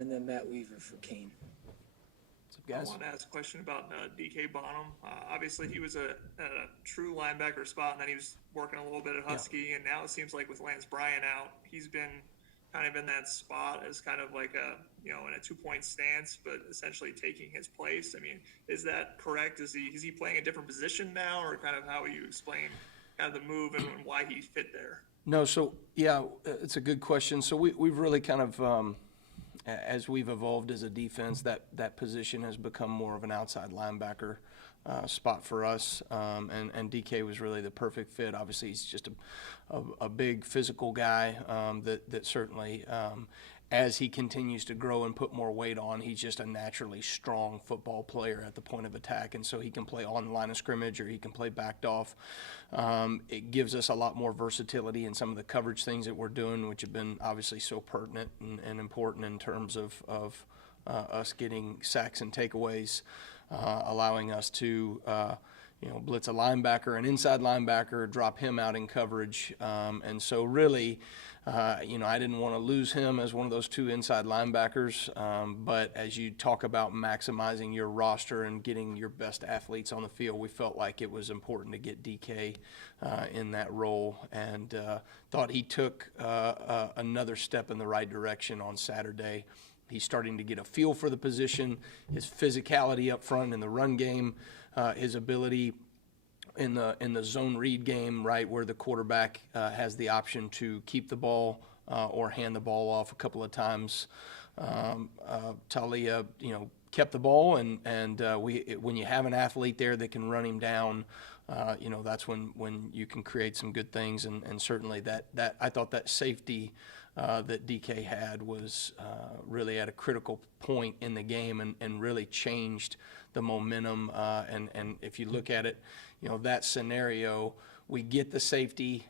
and then Matt Weaver for Kane. What's up, I guys? want to ask a question about DK Bonham. Obviously, he was a true linebacker spot, and then he was working a little bit at Yeah. Husky, and now it seems like with Lance Bryan out, he's been kind of in that spot as kind of like a in a 2 point stance, but essentially taking his place. I mean, is that correct? Is he playing a different position now, or kind of how you explain kind of the move and why he fit there? No, so yeah, it's a good question. So we've really kind of, as we've evolved as a defense, that position has become more of an outside linebacker spot for us, and DK was really the perfect fit. Obviously, he's just a big physical guy that certainly, as he continues to grow and put more weight on, he's just a naturally strong football player at the point of attack, and so he can play on the line of scrimmage or he can play backed off. It gives us a lot more versatility in some of the coverage things that we're doing, which have been obviously so pertinent and important in terms of us getting sacks and takeaways, allowing us to blitz a linebacker, an inside linebacker, drop him out in coverage. And so really, I didn't want to lose him as one of those two inside linebackers. But as you talk about maximizing your roster and getting your best athletes on the field, we felt like it was important to get DK in that role, and thought he took another step in the right direction on Saturday. He's starting to get a feel for the position, his physicality up front in the run game, his ability in the zone read game, right, where the quarterback has the option to keep the ball or hand the ball off a couple of times. Talia, kept the ball, and when you have an athlete there that can run him down, that's when you can create some good things, and certainly that I thought that safety that DK had was really at a critical point in the game, and really changed the momentum. And if you look at it, that scenario, we get the safety,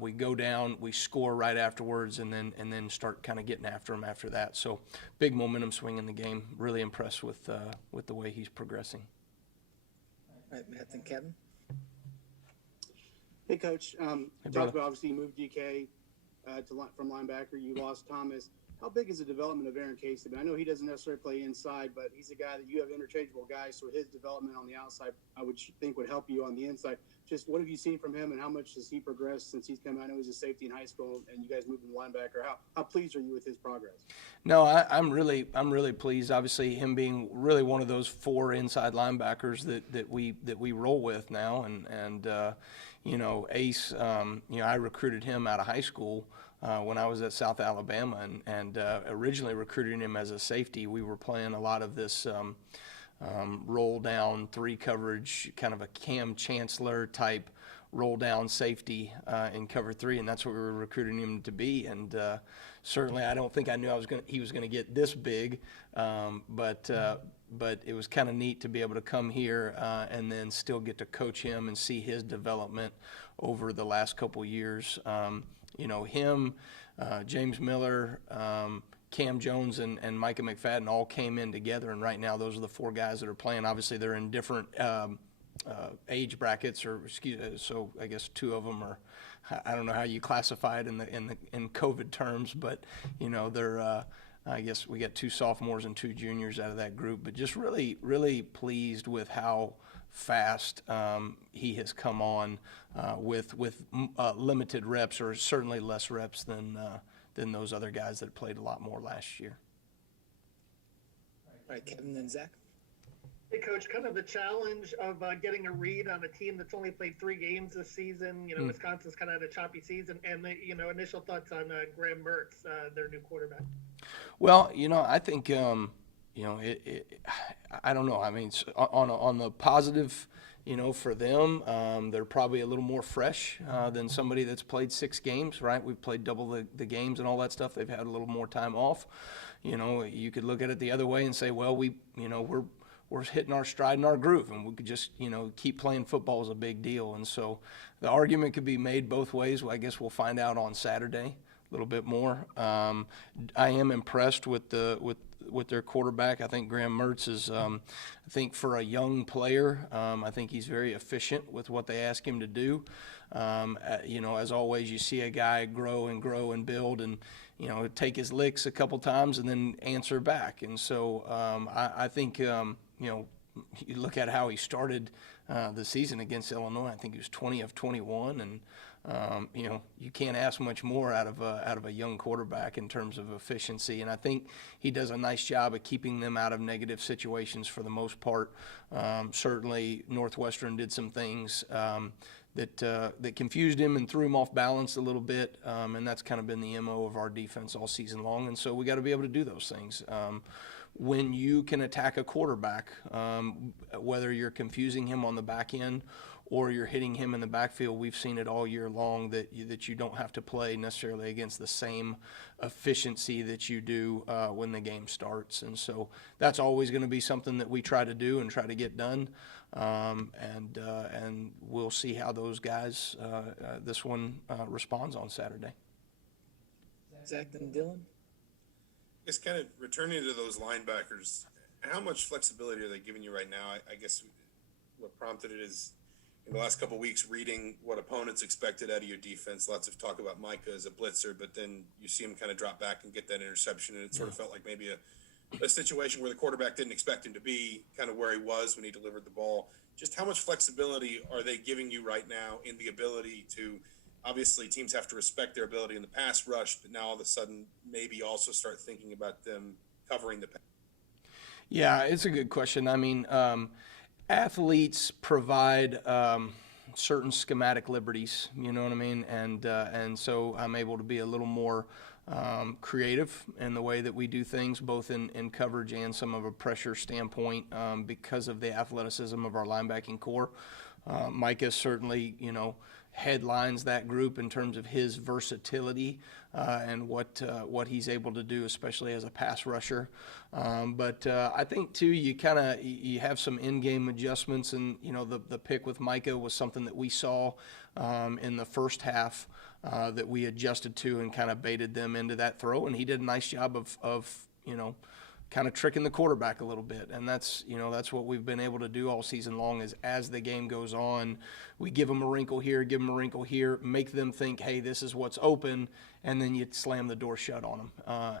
we go down, we score right afterwards, and then start kind of getting after him after that. So big momentum swing in the game. Really impressed with the way he's progressing. All right, Matt and Kevin. Hey, Coach. Hey, Talked brother. about obviously you moved DK from linebacker. You lost Thomas. How big is the development of Aaron Casey? I know he doesn't necessarily play inside, but he's a guy that you have interchangeable guys. So his development on the outside, I would think, would help you on the inside. Just what have you seen from him, and how much has he progressed since he's come out? I know he's a safety in high school, and you guys moved him to linebacker. How pleased are you with his progress? No, I'm really pleased. Obviously, him being really one of those four inside linebackers that we roll with now, and Ace, I recruited him out of high school when I was at South Alabama, and originally recruiting him as a safety. We were playing a lot of this roll down three coverage, kind of a Cam Chancellor type roll down safety in cover three, and that's what we were recruiting him to be. And certainly, I don't think I knew he was going to get this big, but it was kind of neat to be able to come here and then still get to coach him and see his development over the last couple years. Him, James Miller, Cam Jones, and Micah McFadden all came in together, and right now those are the four guys that are playing. Obviously, they're in different age brackets, so I guess two of them are. I don't know how you classify it in COVID terms, but they're. I guess we got two sophomores and two juniors out of that group, but just really, really pleased with how fast he has come on with limited reps, or certainly less reps than those other guys that played a lot more last year. All right, Kevin and Zach. Hey, Coach, kind of the challenge of getting a read on a team that's only played 3 games this season. Wisconsin's kind of had a choppy season, and initial thoughts on Graham Mertz, their new quarterback. Well, I think I don't know. I mean, on the positive, for them, they're probably a little more fresh than somebody that's played 6 games, right? We've played double the games and all that stuff. They've had a little more time off. You could look at it the other way and say, well, we're hitting our stride in our groove, and we could just, keep playing football is a big deal. And so the argument could be made both ways. Well, I guess we'll find out on Saturday a little bit more. I am impressed with their quarterback. I think Graham Mertz is, I think for a young player, I think he's very efficient with what they ask him to do. As always, you see a guy grow and build, and take his licks a couple times and then answer back. And so I think, you look at how he started the season against Illinois. I think he was 20 of 21, and you can't ask much more out of a young quarterback in terms of efficiency. And I think he does a nice job of keeping them out of negative situations for the most part. Certainly, Northwestern did some things that confused him and threw him off balance a little bit, and that's kind of been the MO of our defense all season long. And so we got to be able to do those things. When you can attack a quarterback, whether you're confusing him on the back end or you're hitting him in the backfield, we've seen it all year long that you don't have to play necessarily against the same efficiency that you do when the game starts. And so that's always going to be something that we try to do and try to get done. And we'll see how those guys, this one responds on Saturday. Zach and Dylan. I guess kind of returning to those linebackers, how much flexibility are they giving you right now? I guess what prompted it is in the last couple of weeks reading what opponents expected out of your defense. Lots of talk about Micah as a blitzer, but then you see him kind of drop back and get that interception, and it sort of felt like maybe a situation where the quarterback didn't expect him to be kind of where he was when he delivered the ball. Just how much flexibility are they giving you right now in the ability to – obviously, teams have to respect their ability in the pass rush, but now all of a sudden maybe also start thinking about them covering the pass. Yeah, it's a good question. I mean, athletes provide certain schematic liberties, you know what I mean? And so I'm able to be a little more creative in the way that we do things, both in coverage and some of a pressure standpoint because of the athleticism of our linebacking core. Micah certainly, headlines that group in terms of his versatility and what he's able to do, especially as a pass rusher. But I think too, you have some in-game adjustments, and the pick with Micah was something that we saw in the first half that we adjusted to and kind of baited them into that throw, and he did a nice job of kind of tricking the quarterback a little bit. And that's what we've been able to do all season long is as the game goes on, we give them a wrinkle here, make them think, hey, this is what's open, and then you slam the door shut on them.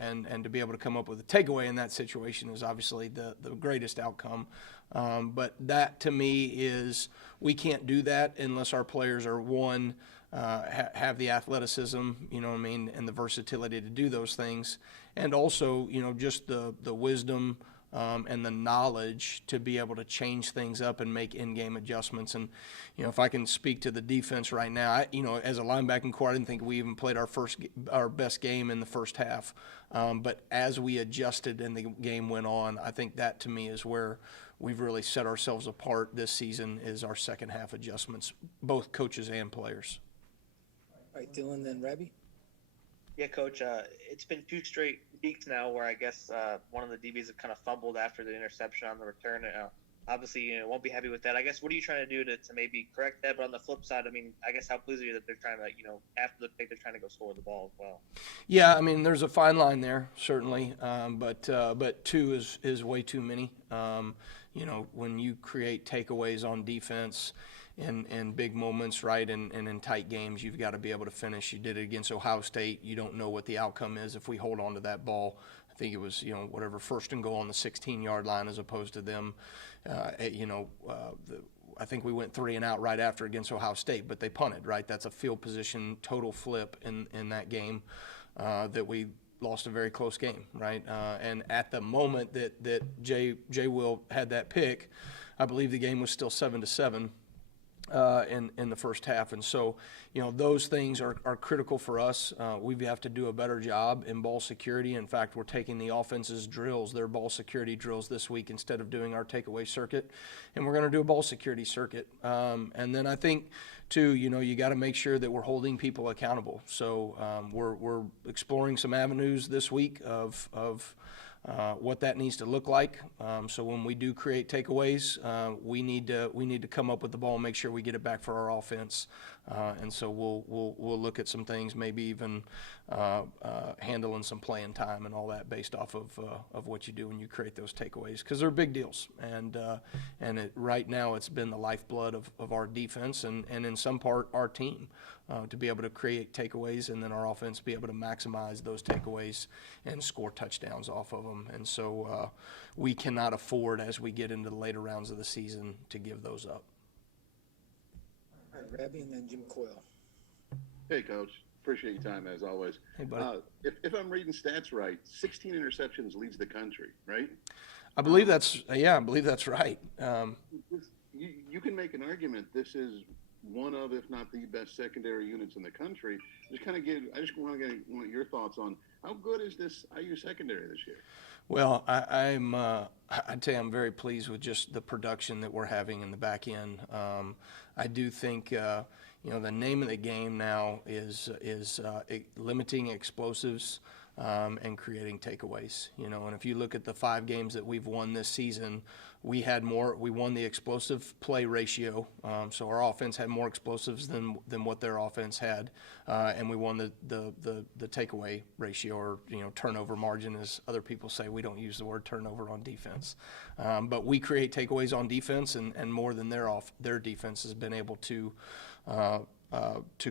And to be able to come up with a takeaway in that situation is obviously the greatest outcome. But that to me is, we can't do that unless our players are one, have the athleticism, and the versatility to do those things. And also, just the wisdom and the knowledge to be able to change things up and make in-game adjustments. And, if I can speak to the defense right now, as a linebacking core, I didn't think we even played our best game in the first half. But as we adjusted and the game went on, I think that to me is where we've really set ourselves apart this season, is our second half adjustments, both coaches and players. All right, Dylan, then Rabbi. Yeah, Coach, it's been 2 straight weeks now where I guess one of the DBs have kind of fumbled after the interception on the return. Obviously, won't be happy with that. I guess, what are you trying to do to maybe correct that? But on the flip side, I mean, I guess how pleased are you that they're trying to, after the pick, they're trying to go score the ball as well? Yeah, I mean, there's a fine line there, certainly, but 2 is way too many. When you create takeaways on defense in big moments, right, and in tight games, you've got to be able to finish. You did it against Ohio State. You don't know what the outcome is if we hold on to that ball. I think it was, first and goal on the 16-yard line as opposed to them, I think we went 3 and out right after against Ohio State, but they punted, right? That's a field position total flip in that game that we lost a very close game, right? And at the moment that Jay Will had that pick, I believe the game was still 7-7 in the first half. And so, those things are critical for us. We have to do a better job in ball security. In fact, we're taking the offense's drills, their ball security drills this week, instead of doing our takeaway circuit. And we're going to do a ball security circuit. And then I think, too, you got to make sure that we're holding people accountable. So we're exploring some avenues this week of what that needs to look like. So when we do create takeaways, we need to come up with the ball and make sure we get it back for our offense. And so we'll look at some things, maybe even handling some playing time and all that based off of what you do when you create those takeaways, because they're big deals. And right now it's been the lifeblood of our defense and in some part our team. to be able to create takeaways, and then our offense be able to maximize those takeaways and score touchdowns off of them. And so we cannot afford, as we get into the later rounds of the season, to give those up. All right, Rabby, and then Jim Coyle. Hey, Coach. Appreciate your time, as always. Hey, buddy. If I'm reading stats right, 16 interceptions leads the country, right? I believe that's right. You can make an argument this is one of, if not the best secondary units in the country. I just want to get your thoughts on how good is this IU secondary this year? Well, I'd say I'm very pleased with just the production that we're having in the back end. I do think, the name of the game now is limiting explosives and creating takeaways. And if you look at the 5 games that we've won this season, we won the explosive play ratio. So our offense had more explosives than what their offense had, and we won the takeaway ratio, or turnover margin, as other people say. We don't use the word turnover on defense, but we create takeaways on defense, and more than their defense has been able to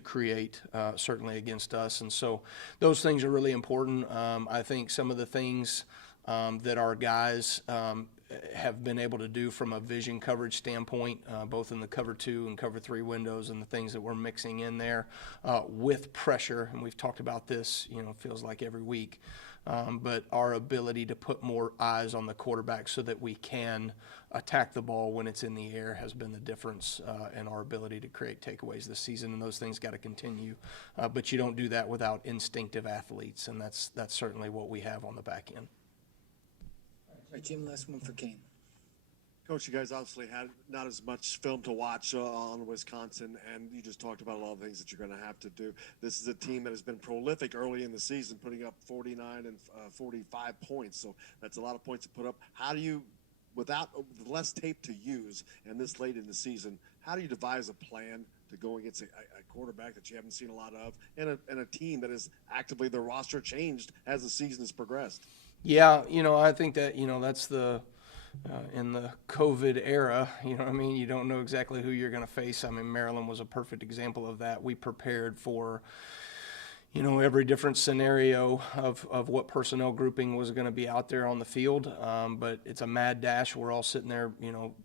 create, certainly against us. And so those things are really important. I think some of the things that our guys have been able to do from a vision coverage standpoint, both in the cover 2 and cover 3 windows, and the things that we're mixing in there with pressure, and we've talked about this, it feels like every week, but our ability to put more eyes on the quarterback so that we can attack the ball when it's in the air has been the difference in our ability to create takeaways this season, and those things got to continue. But you don't do that without instinctive athletes, and that's certainly what we have on the back end. All right, Jim, last one for Kane. Coach, you guys obviously had not as much film to watch on Wisconsin, and you just talked about a lot of things that you're going to have to do. This is a team that has been prolific early in the season, putting up 49 and 45 points. So that's a lot of points to put up. How do you, without less tape to use and this late in the season, how do you devise a plan to go against a quarterback that you haven't seen a lot of, and a team that is actively, their roster changed as the season has progressed? Yeah, I think that, that's the in the COVID era, you don't know exactly who you're going to face. Maryland was a perfect example of that. We prepared for, every different scenario of what personnel grouping was going to be out there on the field. But it's a mad dash. We're all sitting there,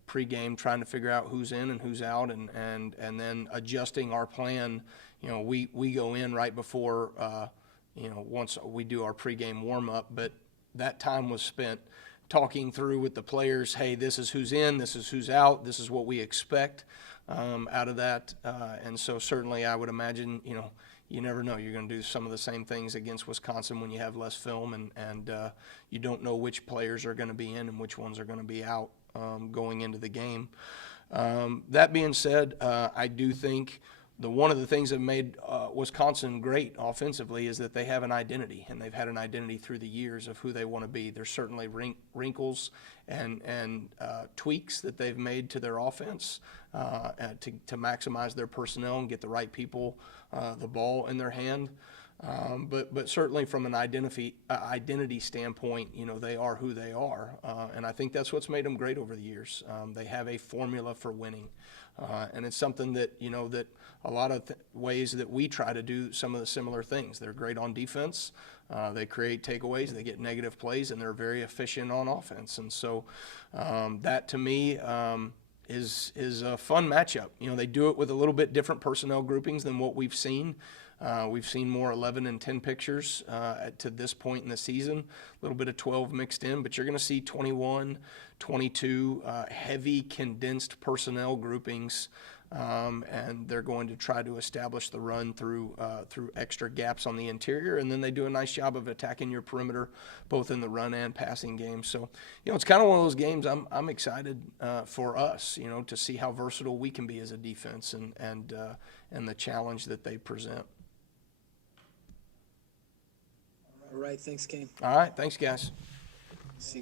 pregame trying to figure out who's in and who's out, and then adjusting our plan. We go in right before, once we do our pregame warm up, but that time was spent talking through with the players, hey, this is who's in, this is who's out, this is what we expect out of that. And so certainly I would imagine, you never know. You're going to do some of the same things against Wisconsin when you have less film, and you don't know which players are going to be in and which ones are going to be out going into the game. That being said, I do think one of the things that made Wisconsin great offensively is that they have an identity, and they've had an identity through the years of who they want to be. There's certainly wrinkles and tweaks that they've made to their offense to maximize their personnel and get the right people the ball in their hand. But certainly from an identity standpoint, they are who they are, and I think that's what's made them great over the years. They have a formula for winning, and it's something that that a lot of ways that we try to do some of the similar things. They're great on defense. They create takeaways. They get negative plays, and they're very efficient on offense. And so that to me is a fun matchup. They do it with a little bit different personnel groupings than what we've seen. We've seen more 11 and 10 pictures to this point in the season, a little bit of 12 mixed in, but you're going to see 21, 22 heavy condensed personnel groupings, and they're going to try to establish the run through extra gaps on the interior, and then they do a nice job of attacking your perimeter, both in the run and passing game. So, it's kind of one of those games I'm excited for us, to see how versatile we can be as a defense and the challenge that they present. All right, thanks, Kane. All right, thanks, guys. See you.